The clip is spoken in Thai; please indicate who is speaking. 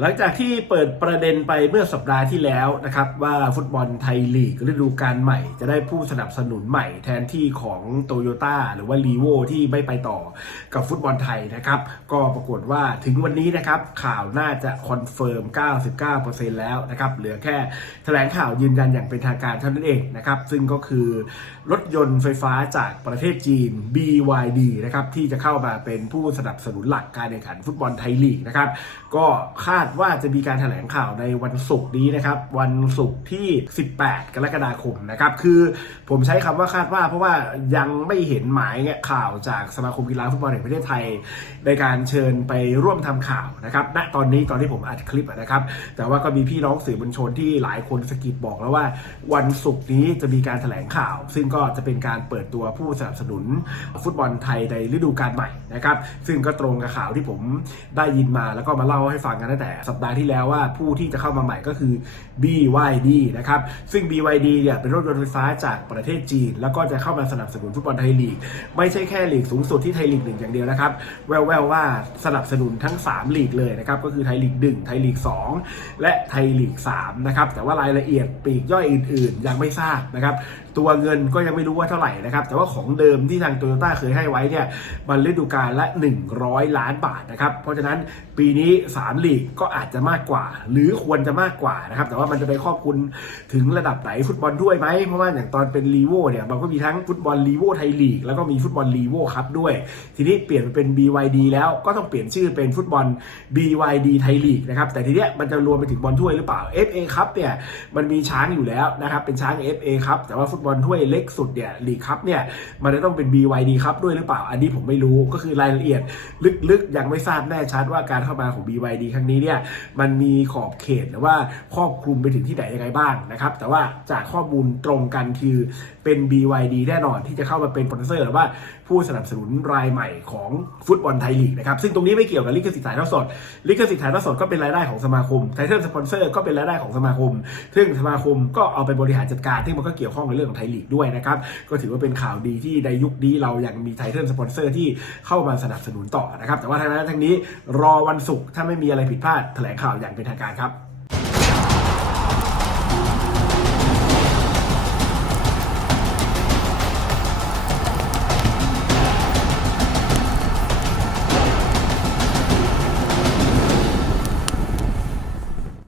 Speaker 1: หลังจากที่เปิดประเด็นไปเมื่อสัปดาห์ที่แล้วนะครับว่าฟุตบอลไทยลีกฤดูกาลใหม่ จะได้ผู้สนับสนุนใหม่แทนที่ของโตโยต้าหรือว่าลีโวที่ไม่ไปต่อกับฟุตบอลไทยนะครับ ก็ปรากฏว่าถึงวันนี้นะครับข่าวน่าจะคอนเฟิร์ม 99%แล้วนะครับ เหลือแค่แถลงข่าวยืนยันอย่างเป็นทางการเท่านั้นเองนะครับ ซึ่งก็คือรถยนต์ไฟฟ้าจากประเทศจีน BYD นะครับที่จะเข้ามาเป็นผู้สนับสนุนหลักการแข่งขันฟุตบอลไทยลีกนะครับก็คาดว่าจะมีการแถลงข่าวในวันศุกร์นี้นะครับ วันศุกร์ที่ 18 กรกฎาคมนะครับ คือผมใช้คำว่าคาดว่า เพราะว่ายังไม่เห็นหมายข่าวจากสมาคมกีฬาฟุตบอลแห่งประเทศไทย ในการเชิญไปร่วมทำข่าวนะครับ ณ ตอนนี้ตอนที่ผมอัดคลิปนะครับ แต่ว่าก็มีพี่น้องสื่อมวลชนที่หลายคนสกิดบอกแล้วว่า วันศุกร์นี้จะมีการแถลงข่าว ซึ่งก็จะเป็นการเปิดตัวผู้สนับสนุนฟุตบอลไทยในฤดูกาลใหม่นะครับ ซึ่งก็ตรงกับข่าวที่ผมได้ยินมาแล้วก็มาเล่าให้ฟังกันตั้งแต่สัปดาห์ที่แล้วว่าผู้ที่จะเข้ามาใหม่ก็คือ BYD นะครับซึ่ง BYD เนี่ยเป็นรถยนต์ไฟฟ้าจากประเทศจีน แล้วก็จะเข้ามาสนับสนุนฟุตบอลไทยลีก ไม่ใช่แค่ลีกสูงสุดที่ไทยลีกหนึ่งอย่างเดียวนะครับ แววๆว่าสนับสนุนทั้ง 3 ลีกเลยนะครับก็คือไทยลีกหนึ่งไทยลีก 2 และไทยลีก3นะครับแต่ว่ารายละเอียดปลีกย่อยอื่น ๆ ยังไม่ทราบนะครับตัวเงินก็ยังไม่รู้ว่าเท่าไหร่นะครับแต่ว่าของเดิมที่ทางโตโยต้าเคยให้ไว้เนี่ยมันฤดูกาลละ 100 ล้านบาทนะครับเพราะฉะนั้นปีนี้ 3 ลีกก็อาจจะมากกว่า หรือควรจะมากกว่านะครับ แต่ว่ามันจะไปครอบคลุมถึงระดับไหนฟุตบอลด้วยไหมเพราะว่าอย่างตอนเป็นลีโวเนี่ยมันก็มีทั้งฟุตบอลลีโวไทยลีกแล้วก็มีฟุตบอลลีโวครับด้วย ทีนี้เปลี่ยนเป็น BYD แล้วก็ต้องเปลี่ยนชื่อเป็นฟุตบอล BYD ไทยลีกนะครับแต่ทีเนี้ยมันจะรวมไปถึงบอลถ้วยหรือเปล่า FA ครับเนี่ยมันมีช้างอยู่แล้วนะครับเป็นช้าง FA ครับแต่ว่าฟุตบอลถ้วยเล็กสุดเนี่ยลีกครับเนี่ยมันจะต้องเป็น BYD ครับด้วยหรือเปล่า อันนี้ผมไม่รู้ก็คือรายละเอียดลึกๆ ยังไม่ทราบแน่ชัดว่าการเข้ามาของ BYD ครั้งนี้เนี่ยมันมีขอบเขตหรือว่าครอบคลุมไปถึงที่ไหนยังไงบ้างนะครับ แต่ว่าจากข้อมูลตรงกันคือเป็น BYD แน่นอนที่จะเข้ามาเป็นสปอนเซอร์หรือว่าผู้สนับสนุนรายใหม่ของฟุตบอลไทยลีกนะครับซึ่งตรงนี้ไม่เกี่ยวกับลิขสิทธิ์ถ่ายทอดสด ลิขสิทธิ์ถ่ายทอดสดก็เป็นรายได้ของสมาคมไทเทลสปอนเซอร์ก็เป็นรายได้ของสมาคม ซึ่งสมาคมก็เอาไปบริหารจัดการซึ่มันก็เกี่ยวข้องกับเรื่องของไทยลีกด้วยนะครับก็ถือว่าเป็นข่าวดีที่ในยุคนี้เรายังมีไทเทลสปอนเซอร์ที่เข้ามาสนับสนุนต่อนะครับแต่ว่าทางนั้นทั้งนี้รอวันศุกร์ถ้าไม่มีอะไรผิดพลาดแถลงข่าวอย่างเป็นทางการครับ